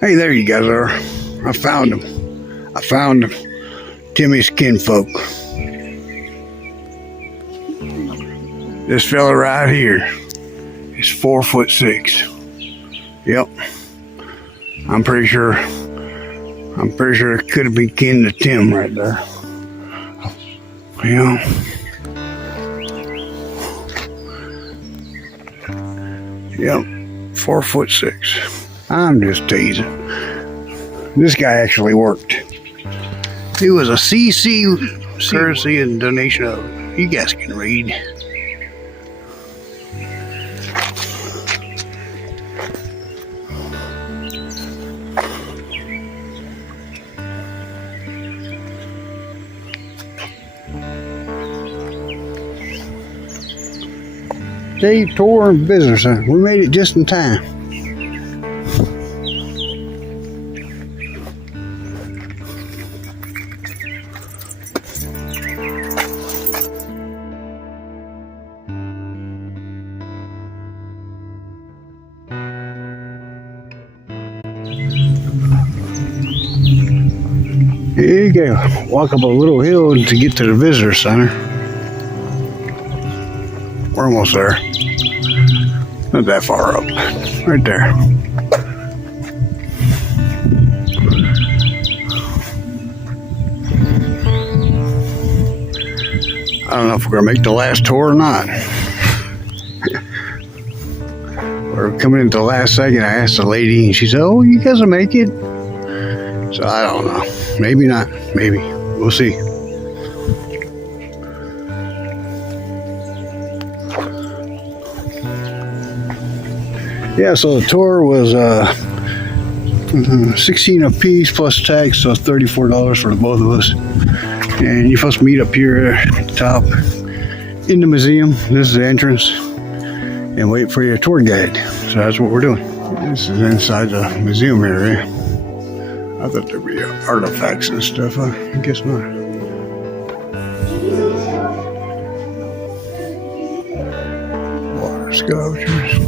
Hey, there you guys are. I found him. I found Timmy's kinfolk. This fella right here is 4'6". Yep. I'm pretty sure it could have been kin to Tim right there. Yeah. Yep. 4'6". I'm just teasing. This guy actually worked. He was a CC courtesy and donation of. You guys can read. Dave Tour and Visitor Center. We made it just in time. Here you go. Walk up a little hill to get to the Visitor Center. We're almost there. Not that far up. Right there. I don't know if we're going to make the last tour or not. We're coming into the last second. I asked the lady and she said, "Oh, you guys will make it." So I don't know. Maybe not. Maybe. We'll see. Yeah, so the tour was $16 a piece plus tax, so $34 for the both of us. And you're supposed to meet up here at the top in the museum. This is the entrance, and wait for your tour guide. So that's what we're doing. This is inside the museum area. I thought there'd be artifacts and stuff. I guess not. Water sculptures.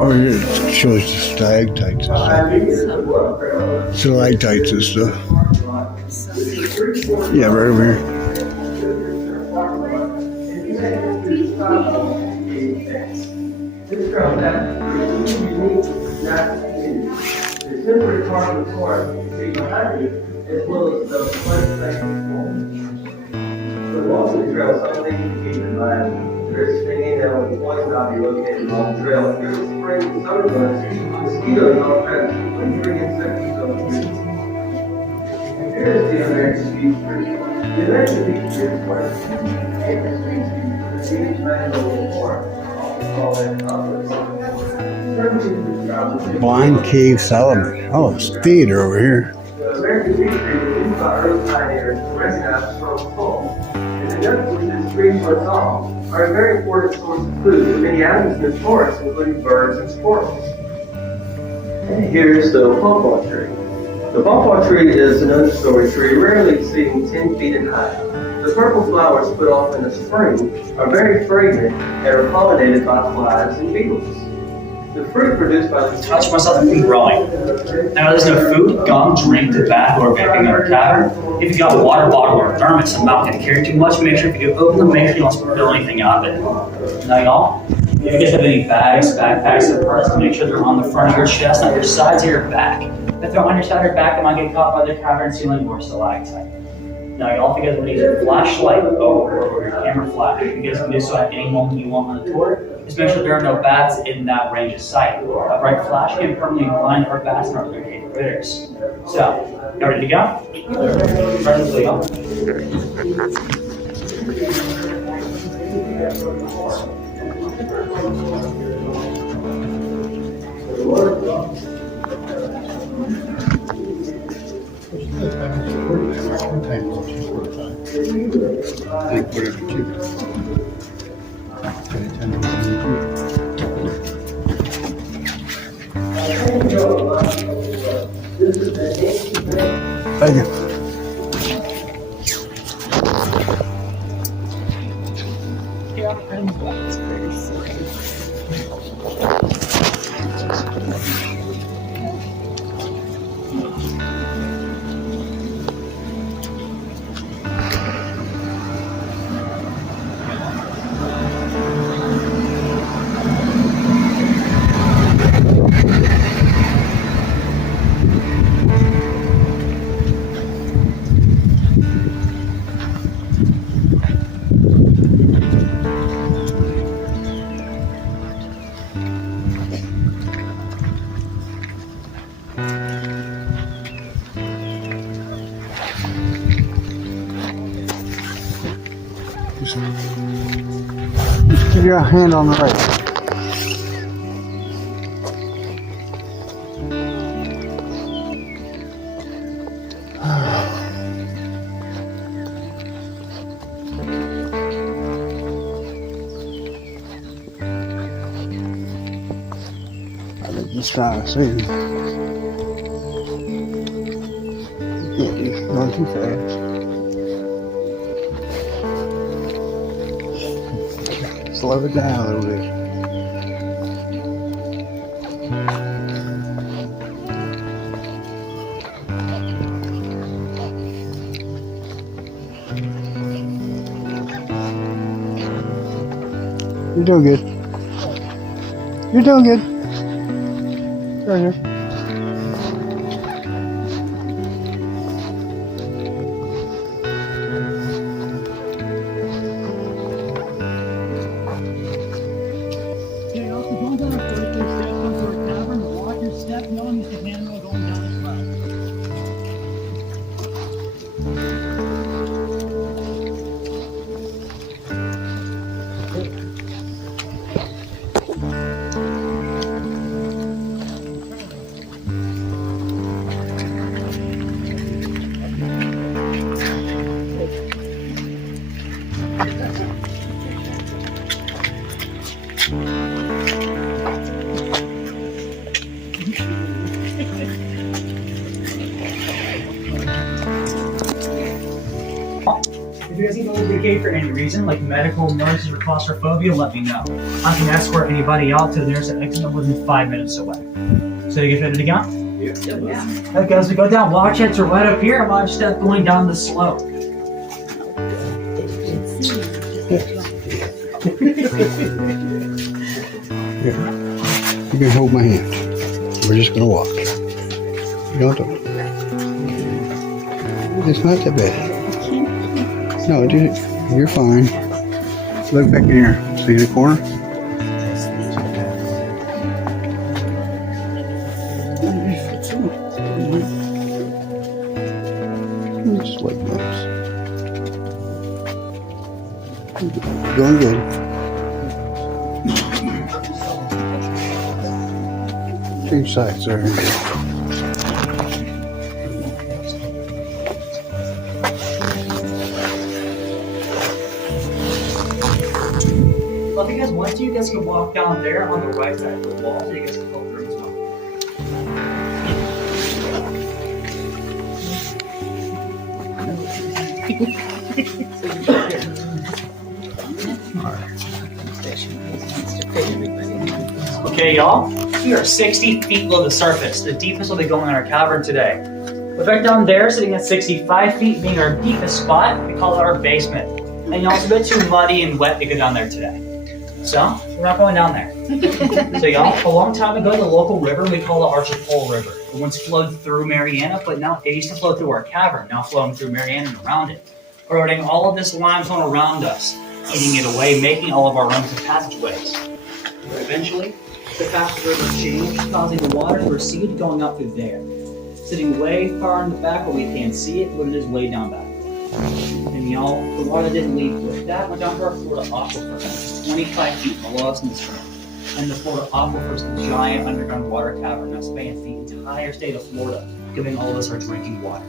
Oh, here it shows the stalactites and stuff. Stalactites and stuff. Yeah, right over here. There's stinging and with poison ivy located along the trail. There's spring summer bugs, mosquitoes, and all kinds of lingering insects and so trees. Here's the American speech tree. The American speech tree is where the Swedish mangrove form, call that complex. Blind Cave Salamander. Oh, it's theater over here. The American speech tree was used by early pioneers to recognize strong soul. And the nuts which this tree puts off are a very important source of food for many animals in this forest, including birds and squirrels. And here's the pawpaw tree. The pawpaw tree is an understory tree, rarely exceeding 10 feet in height. The purple flowers put off in the spring are very fragrant and are pollinated by flies and beetles. The fruit produced by the touch myself and food growing. Now there's no food, gum, drink, tobacco, or vaping in our tavern. If you got a water bottle or a thermos and not going to carry too much, make sure if you do open them, make sure you don't spill anything out of it. Now y'all, if you guys have any bags, backpacks, or purses, make sure they're on the front of your chest, not your sides or your back. If they're on your side or back, they might get caught by the cavern ceiling or stalactite. Now y'all, if you guys want to use your flashlight or your camera flash, you guys can do so at any moment you want on the tour. Just make sure there are no bats in that range of sight. A bright flash can permanently blind our bats and other cave critters. So, you ready to go? Ready to go. Thank you. Just keep your hand on the right. I think this time I see you. Can't be going too fast. Slow it down a little bit. You're doing good. You're doing good. Right here. Okay, also going down a 33 step onto our cavern, watch your step, you don't use the handrail going down as well. If you guys need to leave the gate for any reason, like medical emergencies or claustrophobia, let me know. I can escort anybody out to the nearest exit within 5 minutes away. So you get ready to go? Yeah. Okay, as we go down, watch it. So right up here, I'm on step going down the slope. Here. You can hold my hand. We're just gonna walk. You don't do it. It's not that bad. No, dude, you're fine. Look back in here. See the corner? Just like this. Going good. Change sides there. Well, if you guys want to, you guys can walk down there on the right side of the wall so you guys can go through as well. Okay, y'all, we are 60 feet below the surface. The deepest will be going in our cavern today. But back down there, sitting at 65 feet, being our deepest spot, we call it our basement. And y'all, it's a bit too muddy and wet to go down there today. So, we're not going down there. So y'all, a long time ago, the local river, we call it Archipole River. It once flowed through Mariana, but now it used to flow through our cavern, now flowing through Mariana and around it. Eroding all of this limestone around us, eating it away, making all of our rooms and passageways. But eventually, the fast river changed, causing the water to recede, going up through there. Sitting way far in the back where we can't see it, but it is way down back. And y'all, the water didn't leave with that, went down to our Florida aquifer, 25 feet below us in this room. And the Florida Aquifer is a giant underground water cavern that spans the entire state of Florida, giving all of us our drinking water.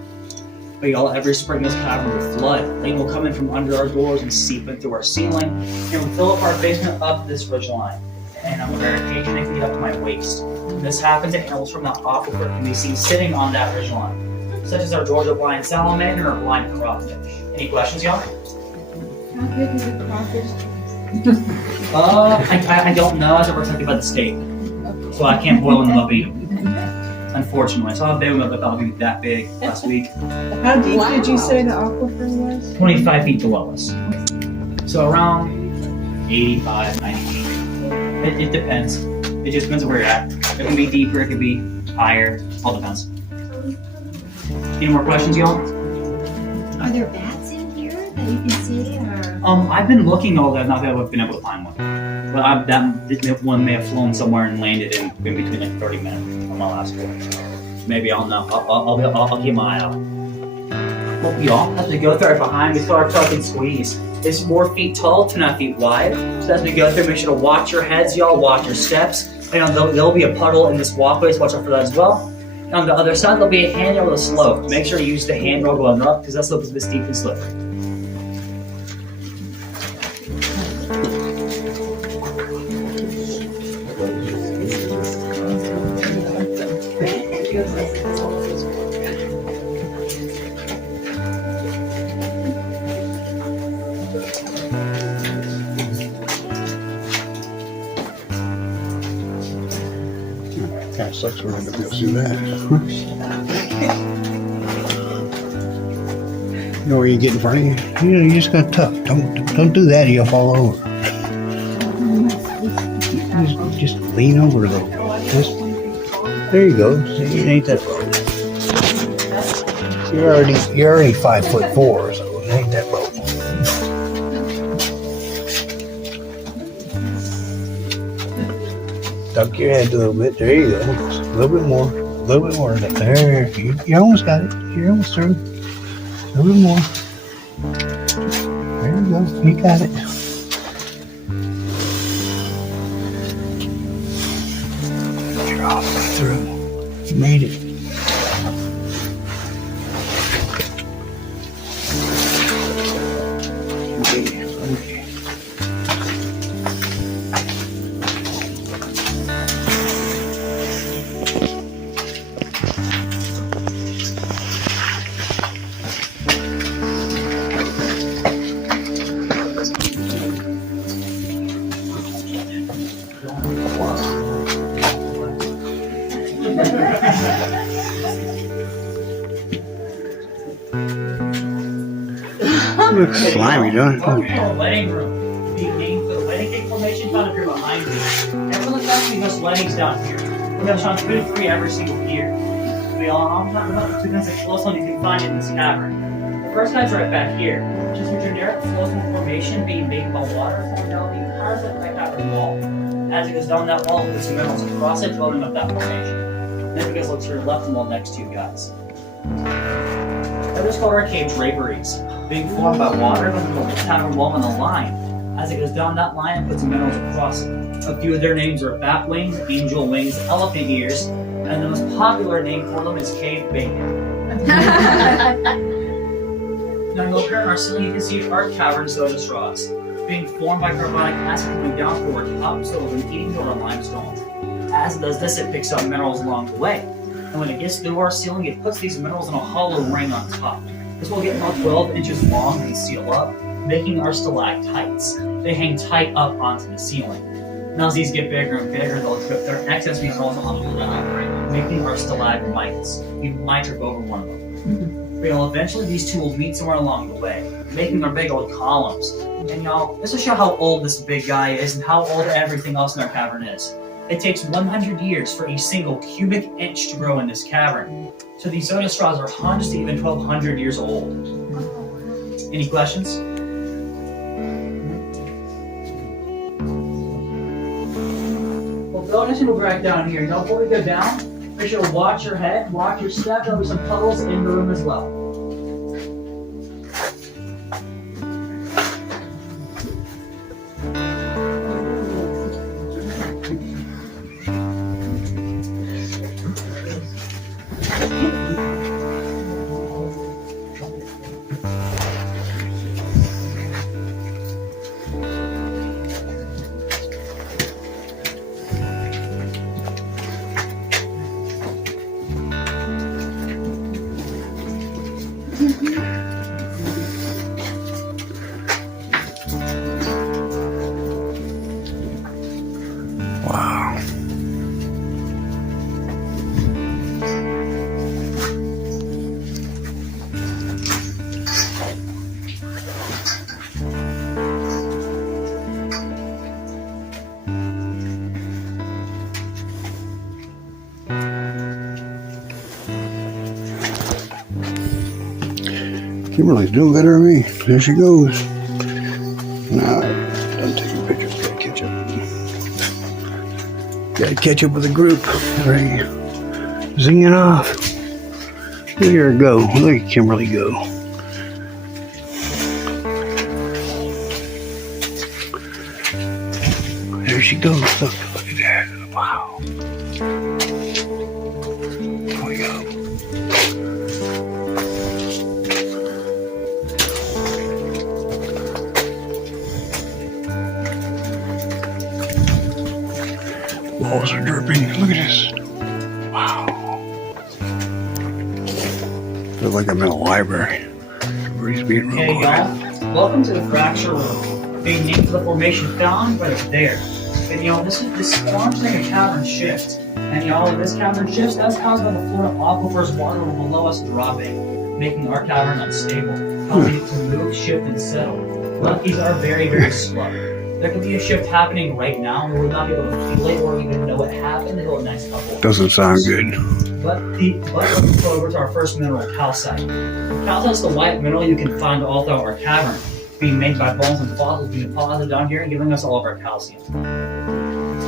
But y'all, every spring this cavern will flood. Rain will come in from under our doors and seep in through our ceiling, and will fill up our basement up this ridge line. And on rare occasion, it can get up to my waist. When this happens, animals from that aquifer can be seen sitting on that ridge line, such as our Georgia blind salamander or blind crawfish. Any questions, y'all? How big is a crawfish? I don't know. I was protected by the state, so I can't boil them up, eat them. Unfortunately, so I big one about to be that big last week. How deep did you say the aquifer was? 25 feet below us. So around 85, 90 feet. It depends. It just depends where you're at. It can be deeper, it can be higher. All depends. Any more questions, y'all? Are there bats in here that you can see, or? I've been looking all that, not that I've been able to find one. But that one may have flown somewhere and landed in between like 30 minutes on my last one. Maybe I'll know. I'll keep my eye out. Well, y'all, as we go through right behind, we start talking squeeze. It's 4 feet tall, 2.5 feet wide. So as we go through, make sure to watch your heads, y'all. Watch your steps. And there'll be a puddle in this walkway, so watch out for that as well. And on the other side, there'll be a handrail with a slope. Make sure you use the handrail going up, because that slope is a bit steep and slippery. Kind of sucks we're gonna go through that. You know where you get in front of you? You just got tough. Don't do that, you'll fall over. Just lean over a little. There you go. See, it ain't that low. You're already 5'4", so it ain't that low. Duck your head a little bit. There you go. Just a little bit more. A little bit more. There. You almost got it. You're almost through. A little bit more. There you go. You got it. Drop through. You made it. Okay. Looks slimy, don't it? Welcome to the wedding room. The name for the wedding cake formation found up here behind me. Everyone actually does weddings down here. We have shown 2 to 3 every single year. We all talking about the 2 guys that close one you can find in this cavern. The first guy's right back here, which is a generic floating formation being made by water flowing down the entire side of that cavern wall. As it goes down that wall, with some minerals across it, building up that formation. Then you guys look to your left and wall next to you guys. That is called our cave draperies, being formed by water from the cavern wall on the line. As it goes down that line, it puts minerals across it. A few of their names are bat wings, angel wings, elephant ears, and the most popular name for them is cave bacon. Now you'll here in our ceiling, you can see our cavern soda straws, being formed by carbonic acid coming down through our top soil and eating through our limestone. As it does this, it picks up minerals along the way. And when it gets through our ceiling, it puts these minerals in a hollow ring on top. This will get about 12 inches long and seal up, making our stalactites. They hang tight up onto the ceiling. Now as these get bigger and bigger, they'll trip their excess minerals onto the ground, making our stalagmites. You might trip over one of them. But eventually these two will meet somewhere along the way, making our big old columns. And y'all, this will show how old this big guy is and how old everything else in our cavern is. It takes 100 years for a single cubic inch to grow in this cavern. So these soda straws are hundreds to even 1,200 years old. Any questions? Well, bonus will back down here. Now before we go down, make sure to watch your head, watch your step. There'll be some puddles in the room as well. Kimberly's doing better than me. There she goes. Now, done taking pictures. Gotta catch up. Gotta catch up with the group. Right. Zinging off. Look at her go. Look at Kimberly go. There she goes. Look at that. Wow. Oh, yeah. Walls are dripping. Look at this. Wow. Feels like I'm in a library. Everybody's being real Okay, quiet. y'all. Welcome to the fracture room, being named for the formation found right there. And y'all, this forms like a cavern shift. And y'all, if this cavern shifts, that's caused by the Florida aquifer's water level below us dropping, making our cavern unstable, causing it to move, shift, and settle. But these are very, very slow. There could be a shift happening right now, and we would not be able to feel it or even know it happened until the next couple of Doesn't sound good. But let's go over to our first mineral, calcite. Calcite is the white mineral you can find all throughout our cavern, being made by bones and fossils being deposited down here and giving us all of our calcium.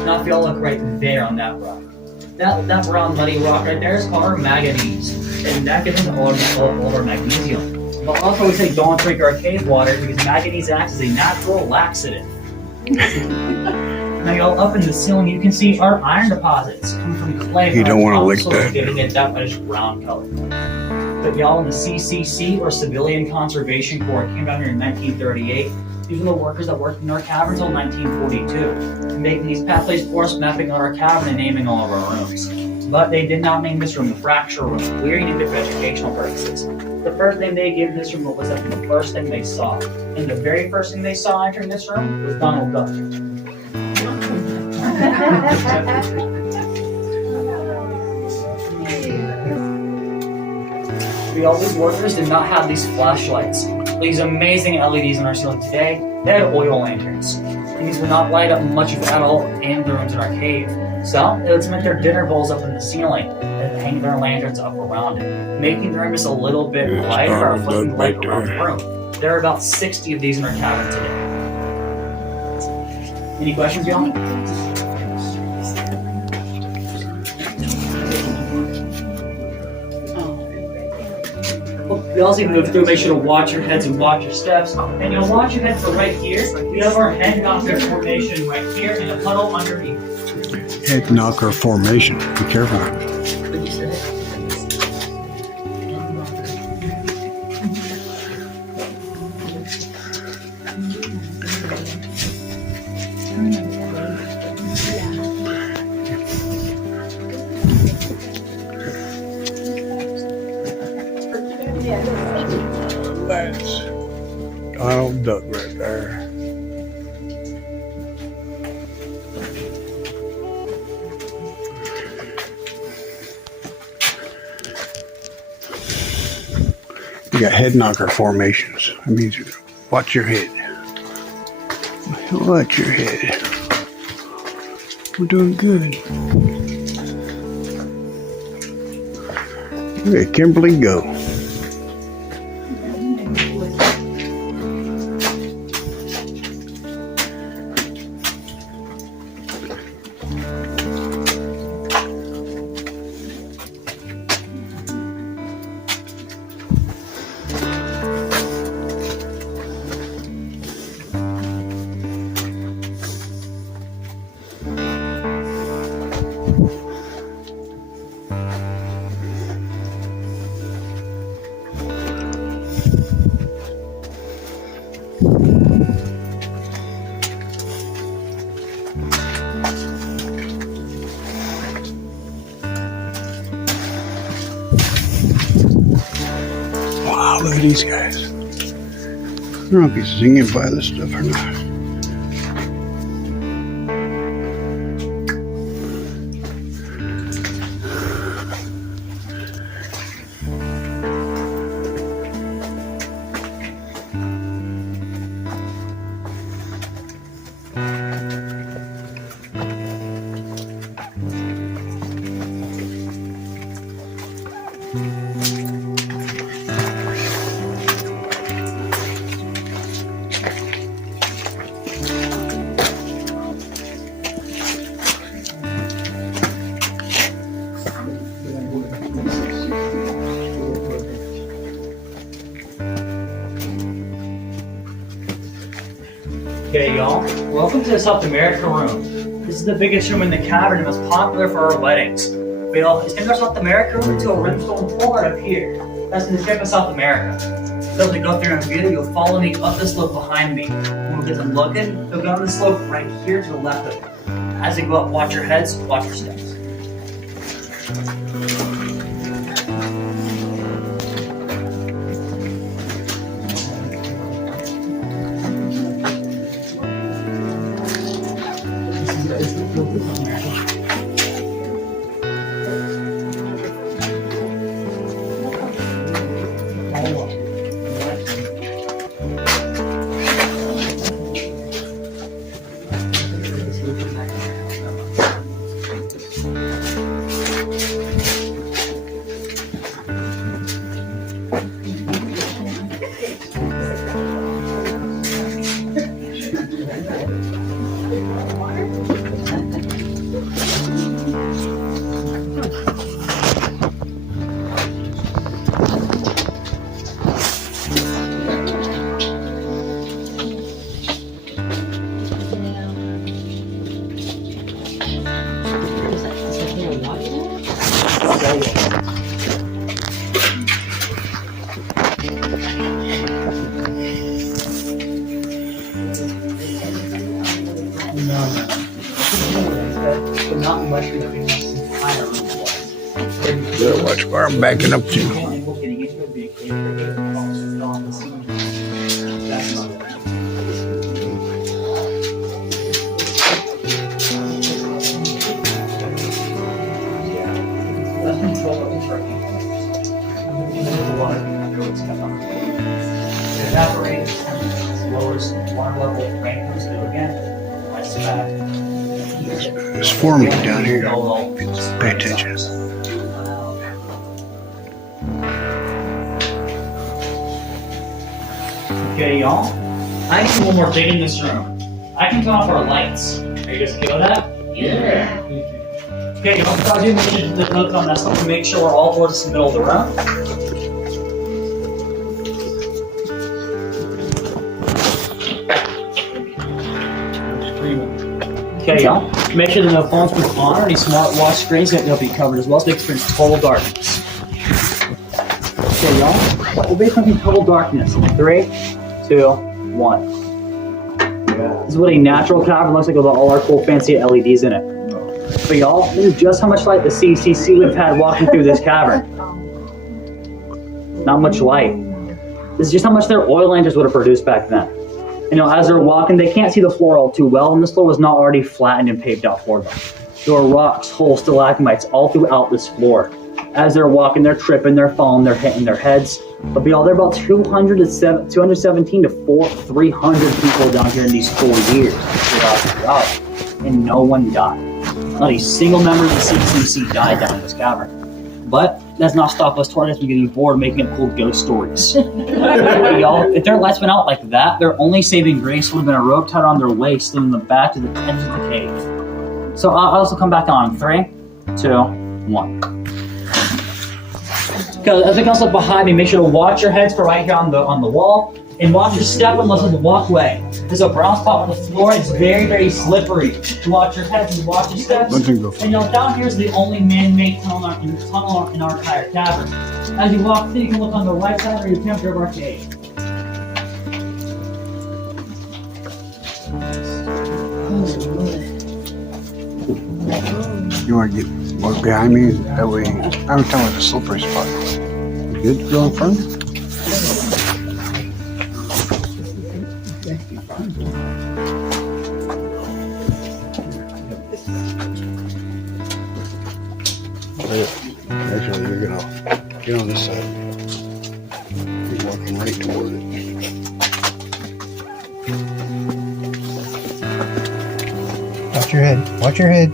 Now if y'all look right there on that rock, that brown muddy rock right there is called our manganese, and that gives us all of our magnesium. But also we say don't drink our cave water because manganese acts as a natural laxative. Now y'all, up in the ceiling you can see our iron deposits coming from clay. You don't want to lick that. Giving it that much brown color. But y'all, in the CCC, or Civilian Conservation Corps, came down here in 1938. These were the workers that worked in our caverns until 1942, making these pathways for us, mapping out our cavern and naming all of our rooms. But they did not name this room the fracture room. We named it for educational purposes. The first name they gave this room was the first thing they saw. And the very first thing they saw entering this room was Donald Duck. All these workers did not have these flashlights. These amazing LEDs on our ceiling today, they had oil lanterns. And these would not light up much of at all in the rooms in our cave. So, it would cement their dinner bowls up in the ceiling and hang their lanterns up around it, making the room just a little bit lighter or flipping light around the room. There are about 60 of these in our cavern today. Any questions, y'all? We also move through, make sure to watch your heads and watch your steps. And you'll watch your heads for right here. We have our head knocker formation right here and a puddle underneath. Head knocker formation. Be careful. That's Donald Duck right there. You got head knocker formations. That means you watch your head. Watch your head. We're doing good. Look at Kimberly go. Wow, look at these guys. I don't know if he's singing by this stuff or not. Okay, y'all. Welcome to the South America room. This is the biggest room in the cavern and most popular for our weddings. But y'all, it's named our South America room to a rimstone pool right up here. That's in the tip of South America. So as we go through and view, you'll follow me up the slope behind me. When we get to looking, you'll go on the slope right here to the left of it. As you go up, watch your heads, watch your steps. Yeah, watch where I'm backing up to. It's forming down here. Pay attention. Okay, y'all. I need one more thing in this room. I can turn off our lights. Are you guys okay with that? Yeah. Okay, y'all. So I'll do the note on that stuff to make sure we're all towards the middle of the room. Okay, y'all. Make sure that no phones put on or any smartwatch screens that they'll be covered as well, so they experience total darkness. Okay, y'all. We'll be in total darkness. 3, 2, 1. This is what a natural cavern looks like with all our cool fancy LEDs in it. But y'all, this is just how much light the CCC would have had walking through this cavern. Not much light. This is just how much their oil lanterns would have produced back then. You know, as they're walking, they can't see the floor all too well, and this floor was not already flattened and paved out for them. There were rocks, holes, stalagmites all throughout this floor. As they're walking, they're tripping, they're falling, they're hitting their heads. But y'all, there are about 217 to 300 people down here in these 4 years. And no one died. Not a single member of the CCC died down in this cavern. But that's not stop us tourists from getting bored making up cool ghost stories. Y'all, if their lights went out like that, their only saving grace would have been a rope tied around their waist in the back to the edge of the cave. So I'll also come back on 3, 2, 1. As it comes up behind me, make sure to watch your heads for right here on the wall, and watch your step and listen to the walkway. There's a brown spot on the floor, and it's very, very slippery. Watch your heads and watch your steps. And down here is the only man-made tunnel in our entire cavern. As you walk through, you can look on the right side or your temperature of our cave. You want to walk behind me? That way, I'm talking about the slippery spot. You good to go in front? Actually, you're gonna get on this side. You're walking right toward it. Watch your head. Watch your head.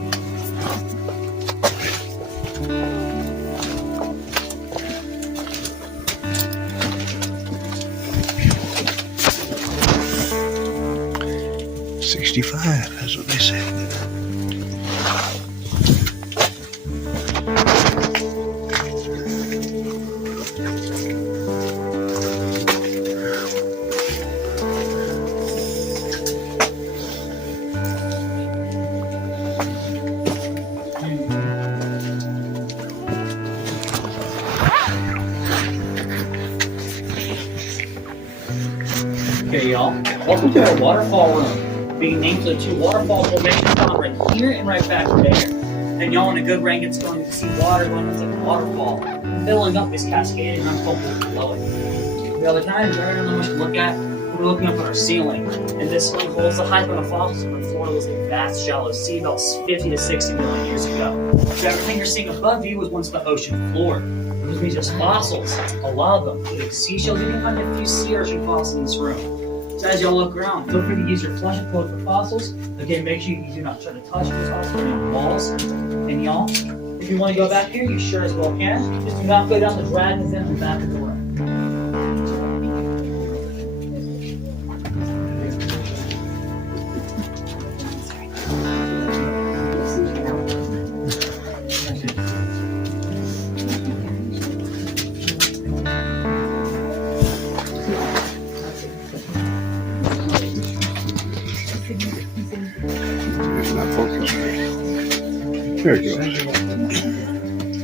That's what they said. Welcome to our waterfall room. Being named for the 2 waterfalls formations found right here and right back there. And y'all, when a good rain gets going, you see water going into the waterfall, filling up, is cascading unfolded below it. The other time, very much to look at, we're looking up at our ceiling, and this ceiling holds the height of the fossils when the floor was a vast, shallow sea about 50 to 60 million years ago. So everything you're seeing above you was once the ocean floor. Those means just fossils, a lot of them, including seashells. You can find a few sea urchin fossils in this room. So as y'all look around, feel free to use your flush code for fossils. Again, make sure you do not try to touch those fossils on walls. And y'all, if you want to go back here, you sure as well can. Just do not go down the dragons in the back of the room. It's not focused. There it goes.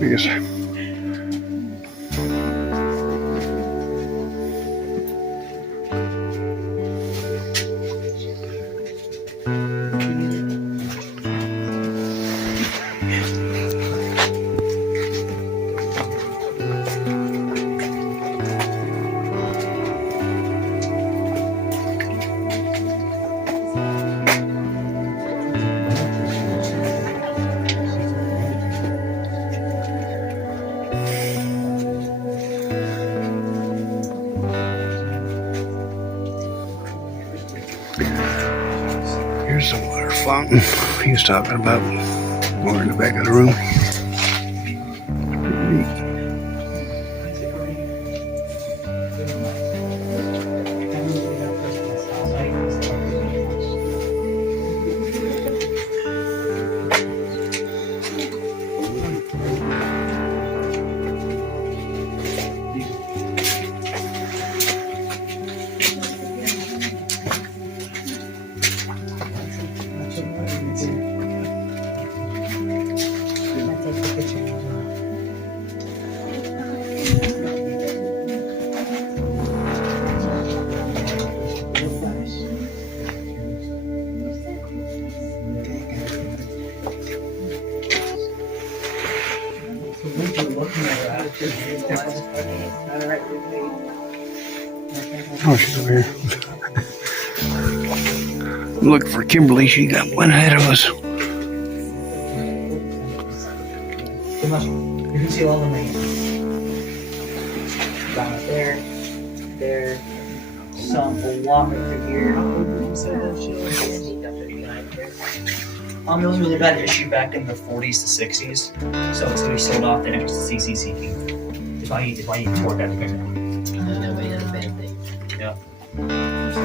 I guess. Here's the water fountain he was talking about over in the back of the room. Oh, she's over here. I'm looking for Kimberly. She got one ahead of us. You can see all the names. Down there, there, some will walk right through here. It was a really bad issue back in the 40s to 60s, so it's gonna be sold off the next CCCP. If I need to tour that again. Yeah. There's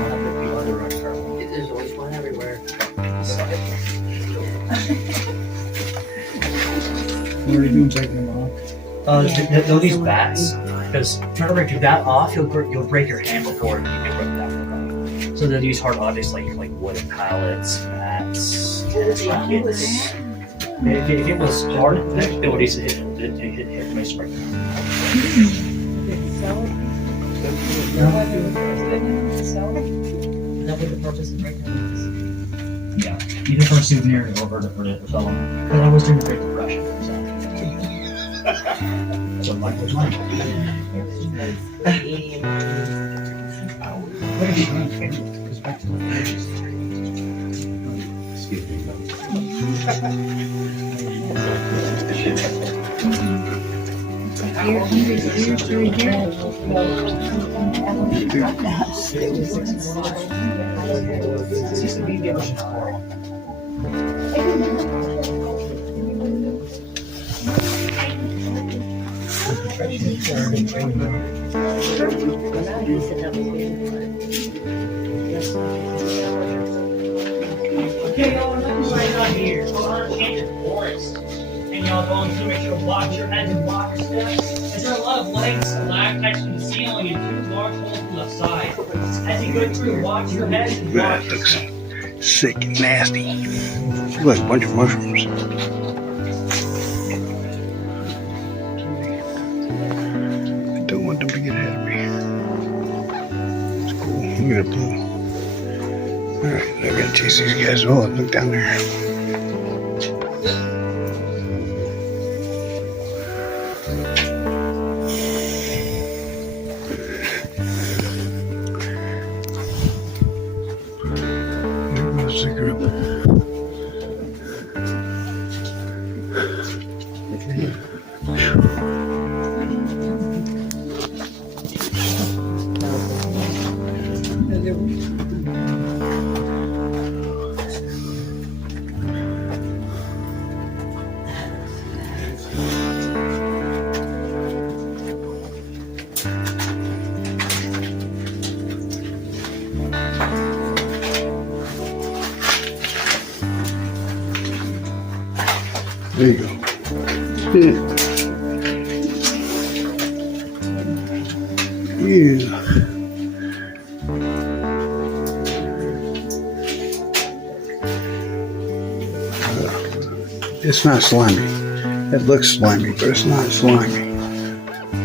always one everywhere. What are you doing taking them off? They'll use bats, because trying to break that off, you'll break your hand before you can break that one off. So they'll use hard objects like wooden pallets, bats, buckets. If it was hard, they would use it hit most break. Is that what the purpose of breaking is? Yeah, either for a souvenir or to sell them. Because I was during the Great Depression, so. So Mike was mine. What is Okay, y'all, nothing's right out here. We're on Enchanted Forest. And y'all going to make sure to watch your heads and watch your steps. There are a lot of legs, stalactites from the ceiling, and 2 large holes on the side. As you go through, watch your heads and watch your steps. Sick and nasty. Looks like a bunch of mushrooms. I don't want them to get ahead of me. It's cool. Look at that blue. Alright, I gotta teach these guys. Oh, look down there. There goes the group. There you go. Yeah. It's not slimy. It looks slimy, but it's not slimy.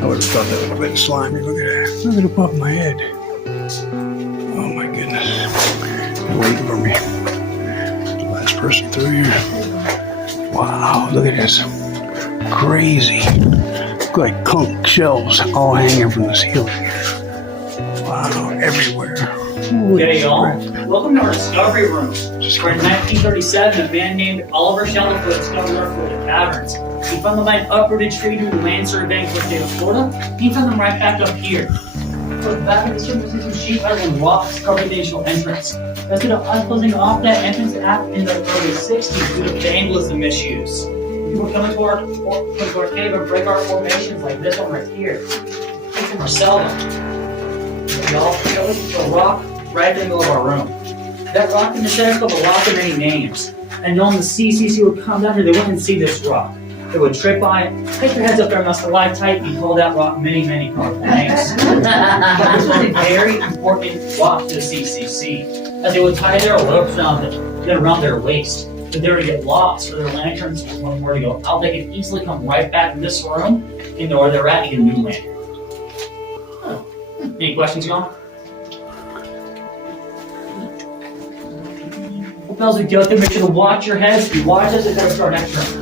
I would have thought that would have been slimy. Look at that. Look at above my head. Oh my goodness. They're waiting for me. The last person through here. Wow, look at this. Crazy. Look like conch shells all hanging from the ceiling. Wow, everywhere. Okay, y'all. Welcome to our discovery room. Where in 1937, a man named Oliver Shellerfoot discovered our Florida caverns. He found them by an uprooted tree due to land surveying for the state of Florida. He found them right back up here. Towards the back of this room, we see some sheet metal and rocks covered the initial entrance. That's due to us closing off that entrance app in the early 60s due to vandalism issues. People coming to our cave and break our formations like this one right here. Take them or sell them. Y'all, this is a rock right in the middle of our room. That rock in the center called the Rock of Many Names. And knowing the CCC would come down here, they wouldn't see this rock. They would trip by it, stick their heads up there, must have lied tight, and call that rock many, many colorful names. But this was a very important rock to the CCC, as they would tie their ropes around their waist. If they were to get lost or their lanterns were where to go out, they could easily come right back in this room into where they're at and get a new lantern. Any questions, y'all? What else we go through? Make sure to watch your heads. If you watch us, it's going to start next round.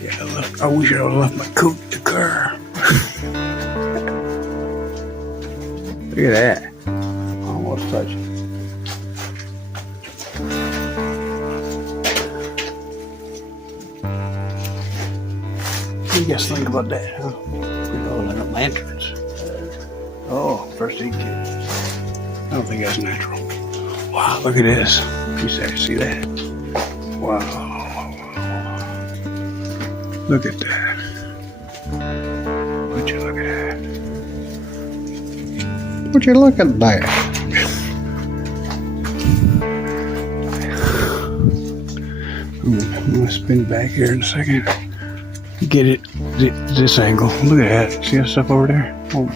Yeah, I wish I would have left my coat in the car. Look at that. Almost touched it. What do you guys think about that, huh? We're rolling up lanterns. Oh, first aid kit. I don't think that's natural. Wow, look at this. You see that? Wow. Look at that. Would you look at that? Would you look at that? I'm gonna spin back here in a second. Get it this angle. Look at that. See that stuff over there? Oh.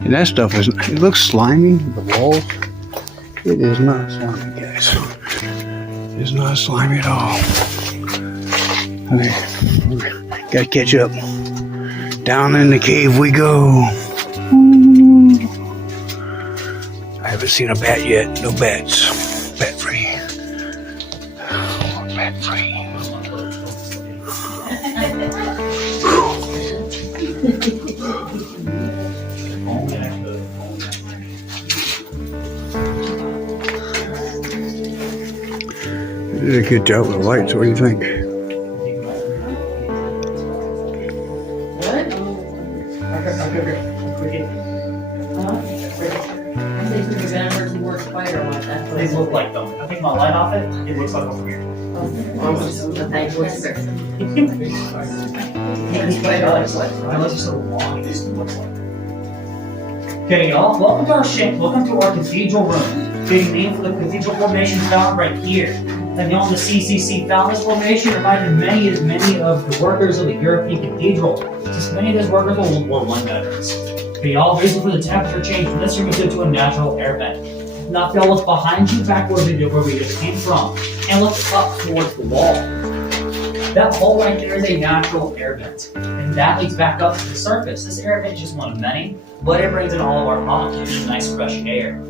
And that stuff it looks slimy, the walls. It is not slimy, guys. It's not slimy at all. Okay. Gotta catch up. Down in the cave we go. I haven't seen a bat yet. No bats. Bat free. Bat free. You did a good job with the lights. What do you think? They look like them. I think my light off it looks like over here. Unless it's so long, it just looks like. Okay, y'all, welcome to our cathedral room. Being named for the cathedral formation found right here. And y'all, the CCC found this formation reminded many of the workers of the European cathedral, since many of those workers were War I veterans. Okay, y'all, reason for the temperature change from this room is due to a natural air vent. Now if y'all look behind you, back where we just came from, and look up towards the wall. That hole right there is a natural air vent, and that leads back up to the surface. This air vent is just one of many, but it brings in all of our molecules and nice fresh air.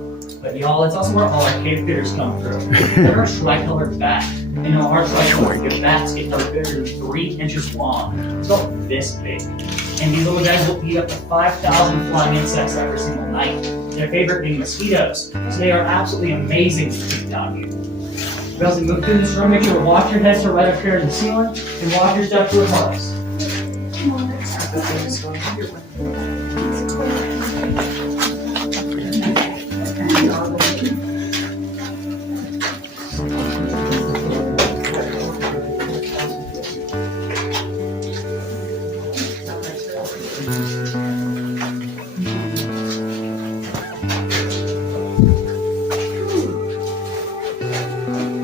But y'all, it's also where all our cave critters come through. They're our tricolored bat. You know, our tricolored bats get no bigger than 3 inches long. It's about this big. And these little guys will eat up to 5,000 flying insects every single night. Their favorite being mosquitoes. So they are absolutely amazing to keep down here. We also move through this room, make sure to watch your heads to right up here in the ceiling, and watch your step to the hearts.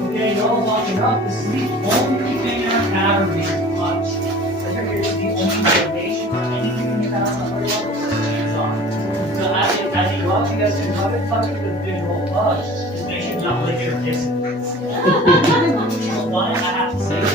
Okay, y'all walking up. This is the only thing in our cavern we can touch. Over here is the only donation or anything in your house on hands on. So as you go up, you guys can rub it, touch it with a visual touch. Just make sure you not lick it or kiss it. One, I have to say it.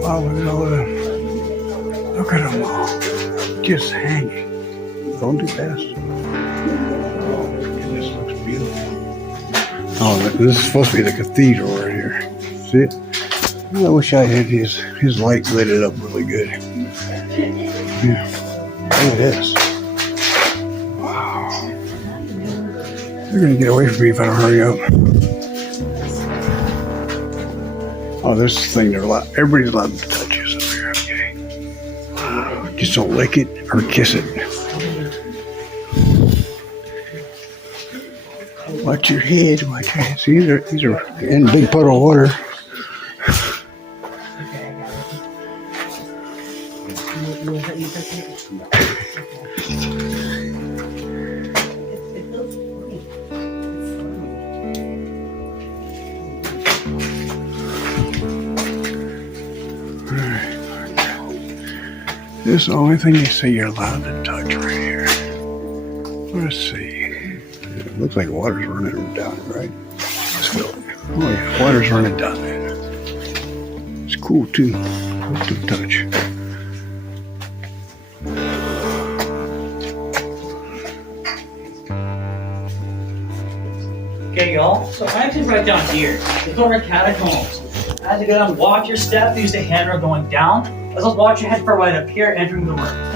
Wow, look at all that. Look at them all. Just hanging. Don't do fast. This looks beautiful. Oh, this is supposed to be the cathedral right here. See it? I wish I had his light lit it up really good. Yeah. Look at this. Wow. They're gonna get away from me if I don't hurry up. Oh, this thing they're allowed. Everybody's allowed to touch this up here. Okay. Just don't lick it or kiss it. Watch your head. Watch your head. See, these are in a big puddle of water. This is the only thing they say you're allowed to touch right here. Let's see. It looks like water's running down, right? Let's fill it. Oh yeah, water's running down there. It's cool too. Cool to touch. Okay, y'all. So actually right down here, the door catacombs. As you go down, watch your step, use the handrail going down. As well as watch your head for right up here, entering the room.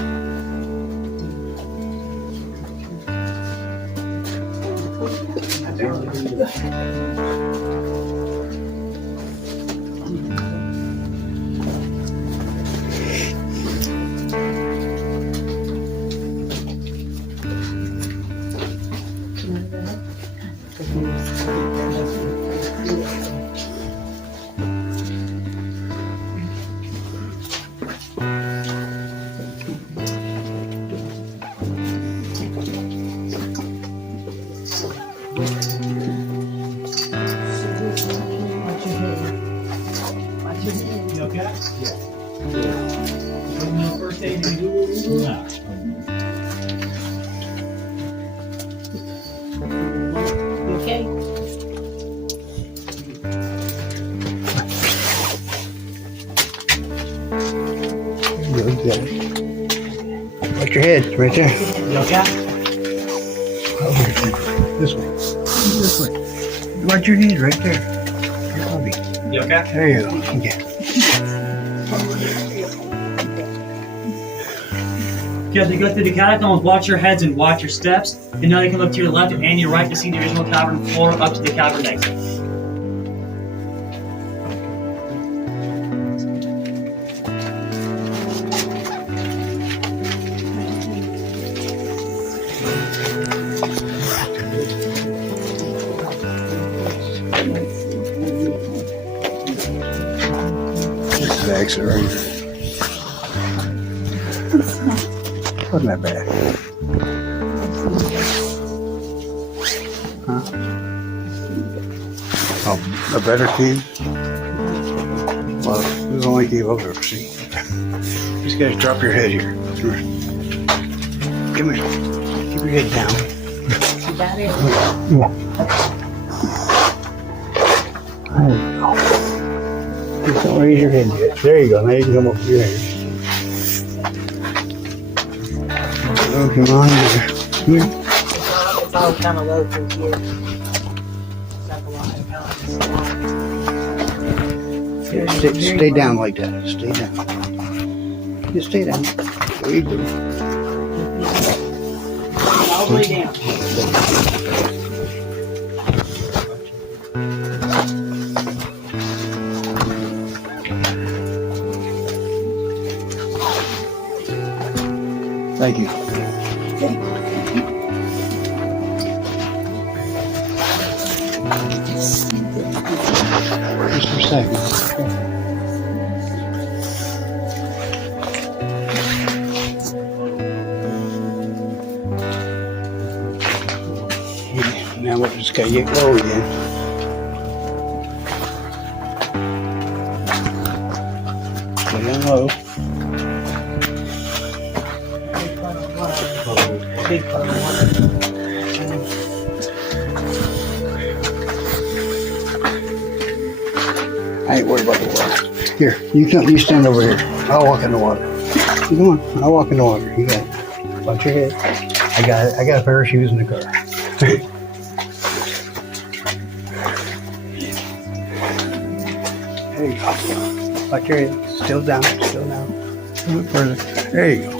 You okay? Yeah. No first aid to do? No. You okay? Watch your head, right there. You okay? This way. This way. Watch your head, right there. You okay? There you go. Okay. Okay, as you go through the catacombs, watch your heads and watch your steps. And now you can look to your left and your right to see the original cavern floor up to the cavern exit. This is the exit right here. Wasn't that bad? Oh, a better team? Well, this is the only team I've ever seen. These guys drop your head here. Come here. Keep your head down. Is that it? Yeah. There you go. Just don't raise your head yet. There you go. Now you can come up with your head. Oh, come on. Here. It's all kind of low through here. Except a lot of pellets. Yeah, stay down like that. Stay down. Just stay down. There you go. All the way down. Thank you. Just for a second. Yeah, now we're just gonna get low again. Stay down low. Big part of water. I ain't worried about the water. Here, you stand over here. I'll walk in the water. Come on, I'll walk in the water. You got it. Watch your head. I got it. I got a pair of shoes in the car. There you go. Watch your head. Still down, still down. A little bit further. There you go.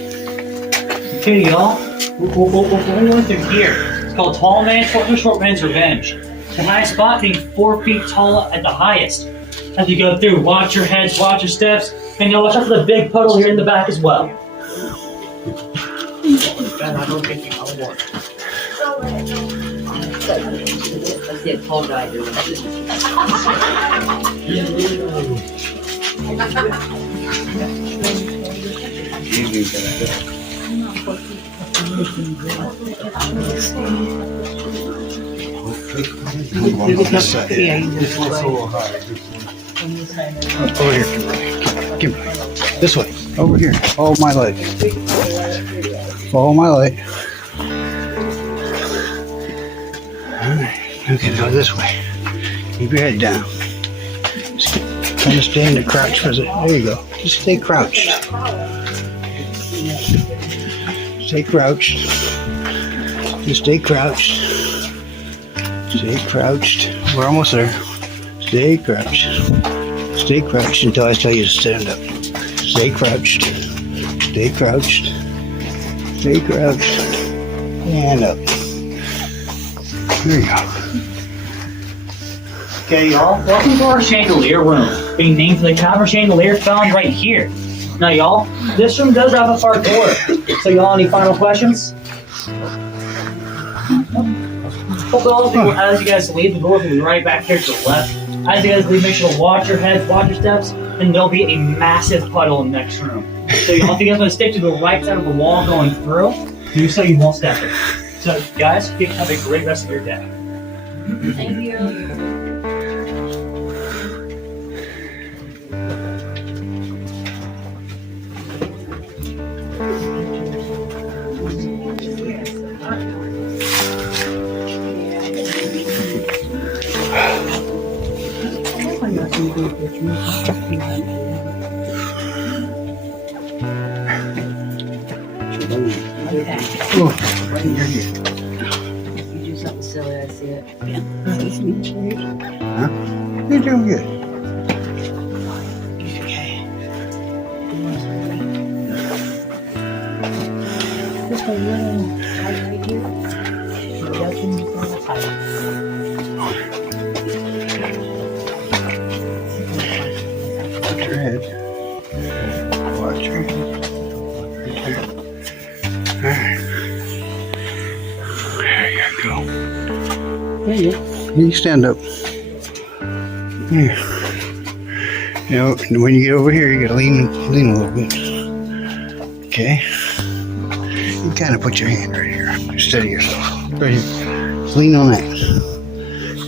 Okay, y'all. We're going through here. It's called Tall Man, Short Man's Revenge. The highest spot being 4 feet tall at the highest. As you go through, watch your heads, watch your steps, and you'll watch out for the big puddle here in the back as well. God, I don't think you know what. Let's get a tall guy doing This one's a little high. Over here, Kimberly. This way. Over here. Follow my light. Follow my light. Alright. Okay, go this way. Keep your head down. Just kind of stay in the crouch for a second. There you go. Just stay crouched. Stay crouched. Just stay crouched. Stay crouched. We're almost there. Stay crouched. Stay crouched until I tell you to stand up. Stay crouched. Stay crouched. Stay crouched. And up. There you go. Okay, y'all. Welcome to our chandelier room, being named for the Caverns chandelier found right here. Now, y'all, this room does have a far door. So, y'all, any final questions? As you guys leave, the door will be right back here to the left. As you guys leave, make sure to watch your heads, watch your steps, and there'll be a massive puddle in the next room. So y'all, if you guys want to stick to the right side of the wall going through, do so you won't step in. So guys, have a great rest of your day. Thank you. Oh, You do something silly, I see it. huh? You're doing good. Just a little height right here. It doesn't become a height. Watch your head. Watch your head. Right there. Alright. There you go. There you go. You stand up. Yeah. You know, when you get over here, you gotta lean a little bit. Okay. You kind of put your hand right here. Steady yourself. Right here. Just lean on that.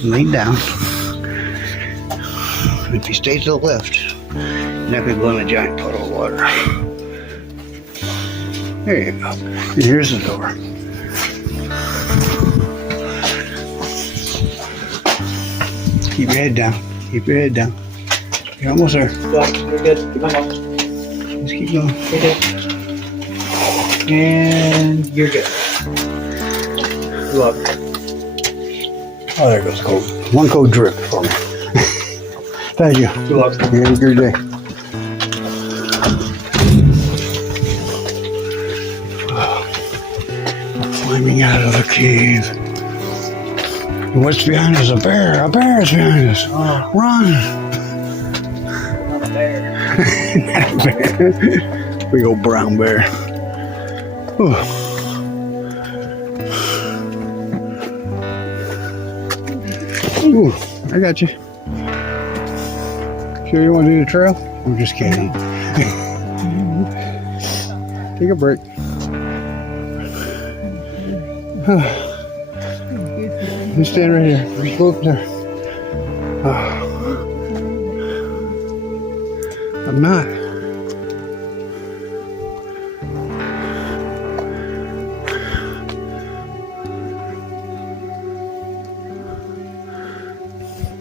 Lean down. If you stay to the left, you're not going to go in a giant puddle of water. There you go. And here's the door. Keep your head down. Keep your head down. You're almost there. You're good. Keep on going. Just keep going. Okay. And you're good. You're welcome. Oh, there goes cold. One cold drip for me. Thank you. You're welcome. You have a good day. Climbing out of the cave. And what's behind us? A bear. A bear is behind us. Oh, Run. not a bear. Not a bear. Big old brown bear. Ooh. Ooh, I got you. Sure you want to do the trail? I'm just kidding. Take a break. You stand right here. Just go up there. I'm not.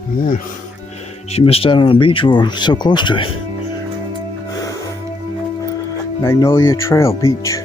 Yeah. She missed out on a beach. We were so close to it. Magnolia Trail Beach.